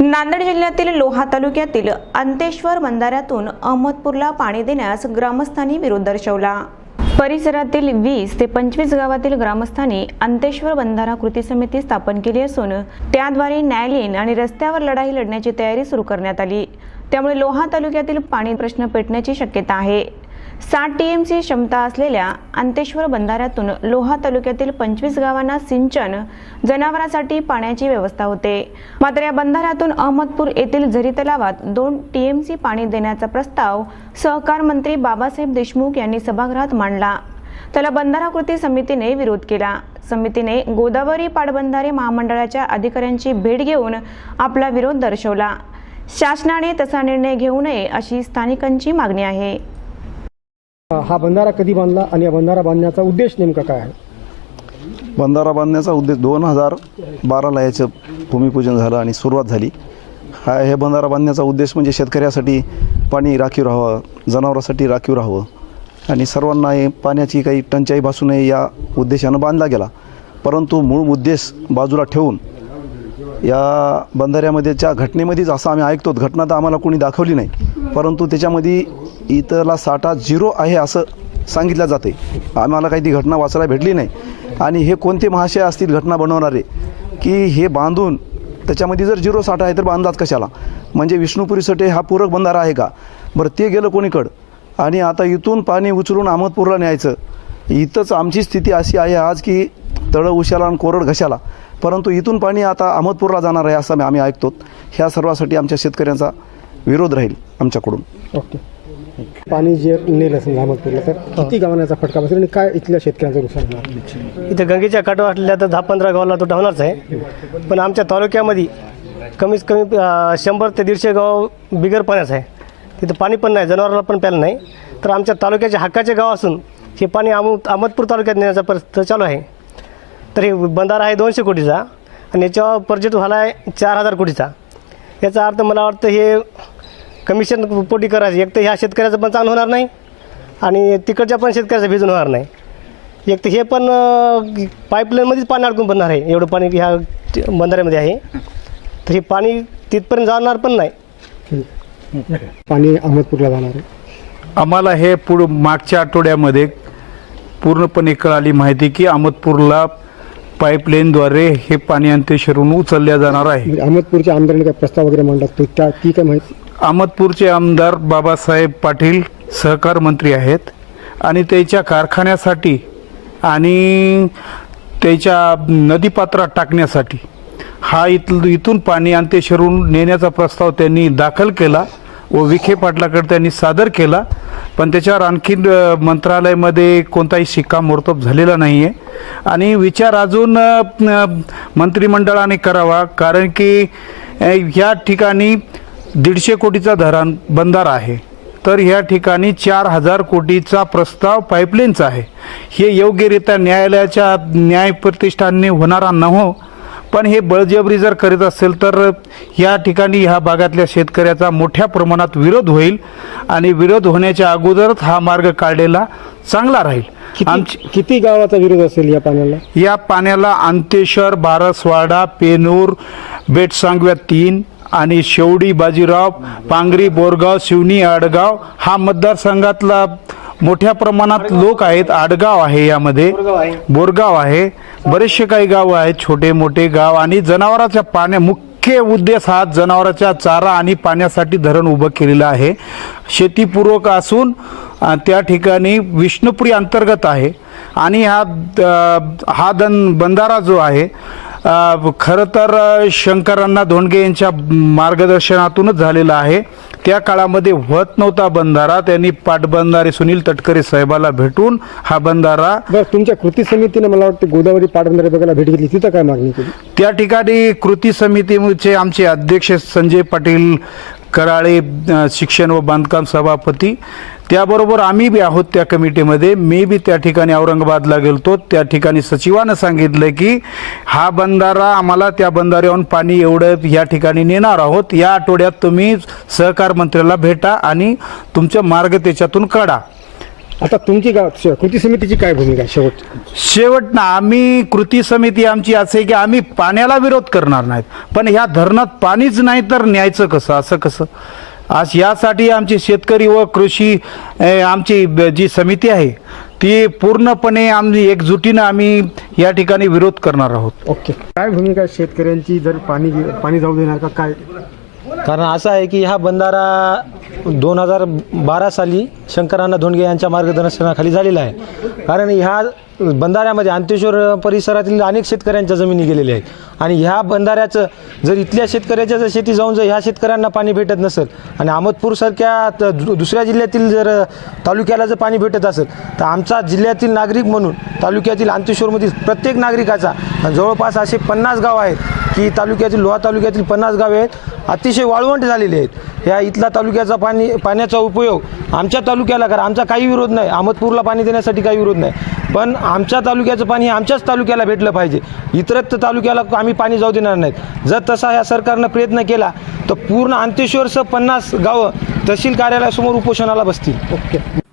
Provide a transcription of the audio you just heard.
नांदेड जिल्ह्यातील लोहा तालुक्यातील अंतेश्वर बंधाऱ्यातून अहमदपूरला पाणी देण्यास ग्रामस्थांनी विरोध दर्शवला. परिसरातील वीस ते पंचवीस गावातील ग्रामस्थांनी अंतेश्वर बंधारा कृती समिती स्थापन केली असून त्याद्वारे न्यायालयीन आणि रस्त्यावर लढाई लढण्याची तयारी सुरू करण्यात आली. त्यामुळे लोहा तालुक्यातील पाणी प्रश्न पेटण्याची शक्यता आहे. साठ टी एम सी क्षमता असलेल्या अंतेश्वर बंधाऱ्यातून लोहा तालुक्यातील पंचवीस गावांना सिंचन जनावरांसाठी पाण्याची व्यवस्था होते. मात्र या बंधाऱ्यातून अहमदपूर येथील झरी तलावात दोन टी एम सी पाणी देण्याचा प्रस्ताव सहकार मंत्री बाबासाहेब देशमुख यांनी सभागृहात मांडला. त्याला बंधारा कृती समितीने विरोध केला. समितीने गोदावरी पाटबंधारे महामंडळाच्या अधिकाऱ्यांची भेट घेऊन आपला विरोध दर्शवला. शासनाने तसा निर्णय घेऊ नये अशी स्थानिकांची मागणी आहे. हा बंधारा कधी बांधला आणि या बंधारा बांधण्याचा उद्देश नेमका काय आहे? बंधारा बांधण्याचा उद्देश दोन हजार बाराला याचं भूमिपूजन झालं आणि सुरुवात झाली. हा हे बंधारा बांधण्याचा उद्देश म्हणजे शेतकऱ्यासाठी पाणी राखीव राहावं जनावरांसाठी राखीव राहावं. आणि सर्वांना हे पाण्याची काही टंचाई भासू नये या उद्देशानं बांधला गेला. परंतु मूळ उद्देश बाजूला ठेवून या बंधाऱ्यामध्ये ज्या घटनेमध्येच असं आम्ही ऐकतो घटना तर आम्हाला कोणी दाखवली नाही. परंतु त्याच्यामध्ये इथला साठा झिरो आहे असं सांगितलं जाते. आम्हाला काही ती घटना वाचायला भेटली नाही. आणि हे कोणते महाशय असतील घटना बनवणारे? की हे बांधून त्याच्यामध्ये जर झिरो साठा आहे तर बांधलात कशाला? म्हणजे विष्णुपुरीसाठी हा पूरक बंधारा आहे का? बरं ते गेलं कोणीकडं? आणि आता इथून पाणी उचलून अहमदपूरला न्यायचं. इथंच आमची स्थिती अशी आहे आज की तळं उशाला आणि कोरड घशाला. परंतु इथून पाणी आता अहमदपूरला जाणार आहे असं आम्ही ऐकतो. ह्या सर्वासाठी आमच्या शेतकऱ्यांचा विरोध राहील आमच्याकडून. ओके. पाणी जे नेलं समजा अहमदपूरला तर किती गावांना याचा फटका बसेल आणि काय इथल्या शेतकऱ्यांचं नुकसान होणार? इथे गंगेच्या काठा असलेल्या तर दहा पंधरा गावाला तो होणारच आहे. पण आमच्या तालुक्यामध्ये कमीत कमी शंभर ते दीडशे गाव बिगर पाण्याचं आहे. तिथं पाणी पण नाही जनावराला पण प्यायला नाही. तर आमच्या तालुक्याचे हक्काचे गाव असून हे पाणी अहम अहमदपूर तालुक्यात नेण्याचा प्रयत्न चालू आहे. तर हे बंधारा आहे दोनशे कोटीचा आणि याच्यावर बजेट झाला आहे चार हजार कोटीचा. याचा अर्थ मला वाटतं हे कमिशन पोटी करायचं. एक तर ह्या शेतकऱ्याचं पण चांगलं होणार नाही आणि तिकडच्या पण शेतकऱ्याचं भिजून होणार नाही. एक तर हे पण पाईपलाईनमध्येच पाणी अडकून बनणार आहे. एवढं पाणी ह्या बंधाऱ्यामध्ये आहे. तर हे पाणी तिथपर्यंत जाणार पण नाही. पाणी अहमदपूरला जाणार आहे. आम्हाला हे पुढं मागच्या आठवड्यामध्ये पूर्णपणे कळाली माहिती की अहमदपूरला पाईपलाईनद्वारे हे पाणी अंत्यशरून उचलल्या जाणार आहे. अहमदपूरच्या आमदारांनी काय प्रस्ताव वगैरे मांडला तो त्या ती काय माहिती? अहमदपूरचे आमदार बाबासाहेब पाटील सहकार मंत्री आहेत आणि त्याच्या कारखान्यासाठी आणि त्याच्या नदीपात्रात टाकण्यासाठी हा इथ इथून पाणी अंत्यशरून नेण्याचा प्रस्ताव त्यांनी दाखल केला व विखे पाटलाकडे त्यांनी सादर केला. पण त्याच्यावर आणखीन मंत्रालयामध्ये कोणताही शिक्कामोर्तब झालेला नाही आहे आणि विचार अजून मंत्रिमंडळाने करावा कारण की या ह्या ठिकाणी दीडशे कोटीचा धरण बंधारा आहे. तर ह्या ठिकाणी चार हजार कोटीचा प्रस्ताव पाईपलाईनचा आहे. हे योग्यरित्या न्यायालयाच्या न्यायप्रतिष्ठानने होणारा न हो पण हे बळजबरी जर करीत असेल तर या ठिकाणी ह्या भागातल्या शेतकऱ्याचा मोठ्या प्रमाणात विरोध होईल आणि विरोध होण्याच्या अगोदरच हा मार्ग काढलेला चांगला राहील. आमची किती किती गावाचा विरोध असेल या पाण्याला? या पाण्याला अंतेश्वर बारसवाडा पेनूर बेटसांगव्या तीन आणि शेवडी बाजीराव पांगरी बोरगाव शिवनी आडगाव हा मतदारसंघातला मोठ्या प्रमाणात लोक आहेत. आडगाव आहे यामध्ये. बोरगाव आहे. बरेचसे काही गाव आहेत. छोटे मोठे गाव आणि जनावरांच्या पाण्या मुख्य उद्देश हा जनावरांच्या चारा आणि पाण्यासाठी धरण उभं केलेलं आहे. शेतीपूर्वक असून त्या ठिकाणी विष्णुपुरी अंतर्गत आहे. आणि हा हा दन बंधारा जो आहे खरं तर शंकरांना धोंडगे यांच्या मार्गदर्शनातूनच झालेला आहे. त्या काळामध्ये होत नव्हता बंधारा. त्यांनी पाटबंधारे सुनील तटकरे साहेबाला भेटून हा बंधारा तुमच्या कृती समितीने मला वाटतं गोदावरी पाटबंधारे बघायला भेट घेतली. तिथं काय मागणी केली? त्या ठिकाणी कृती समितीचे आमचे अध्यक्ष संजय पाटील कराळे शिक्षण व बांधकाम सभापती. त्याबरोबर आम्ही बी आहोत त्या कमिटीमध्ये. मी बी त्या ठिकाणी औरंगाबादला गेलतो. त्या ठिकाणी सचिवानं सांगितलं की हा बंधारा आम्हाला त्या बंधाऱ्याहून पाणी एवढं या ठिकाणी नेणार आहोत. या आठवड्यात तुम्ही सहकार मंत्र्याला भेटा आणि तुमचं मार्ग त्याच्यातून काढा. आता तुमची श- कृती समितीची काय भूमिका आहे शेवट शेवट ना आम्ही कृती समिती आमची असे की आम्ही पाण्याला विरोध करणार नाहीत. पण ह्या धरणात पाणीच नाही तर न्यायचं कसं असं कसं? आज यासाठी आमचे शेतकरी व कृषी ए, आमची ब- जी समिती आहे ती पूर्णपणे आम्ही एकजुटीनं आम्ही या ठिकाणी विरोध करणार आहोत. ओके. काय भूमिका आहे शेतकऱ्यांची? जर पाणी पाणी जाऊ देणार का? काय? कारण असं आहे की हा बंधारा दोन हजार बारा साली शंकरांना धोंडगे यांच्या मार्गदर्शनाखाली झालेला आहे. कारण ह्या बंधाऱ्यामध्ये अंतेश्वर परिसरातील अनेक शेतकऱ्यांच्या जमिनी गेलेल्या आहेत. आणि ह्या बंधाऱ्याचं जर इथल्या शेतकऱ्याच्या जर शेती जाऊन जर ह्या शेतकऱ्यांना पाणी भेटत नसेल आणि अहमदपूरसारख्या दु- दुसऱ्या जिल्ह्यातील जर तालुक्याला जर पाणी भेटत असेल तर आमचा जिल्ह्यातील नागरिक म्हणून तालुक्यातील अंतेश्वरमधील प्रत्येक नागरिकाचा आणि जवळपास असे पन्नास गाव आहेत की तालुक्यातील लोहा तालुक्यातील पन्नास गावे आहेत. अतिशय वाळवंट झालेले आहेत. ह्या इथला तालुक्याचा पाणी पाण्याचा उपयोग आमच्या तालुक्याला करा. आमचा काही विरोध नाही. अहमदपूरला पाणी देण्यासाठी काही विरोध नाही. पण आमच्या तालुक्याचं पाणी हे आमच्याच तालुक्याला भेटलं पाहिजे. इतरत्र तालुक्याला आम्ही पाणी जाऊ देणार नाहीत. जर तसा ह्या सरकारनं प्रयत्न केला तर पूर्ण अंतेश्वरसह पन्नास गावं तहसील कार्यालयासमोर उपोषणाला बसतील. ओके.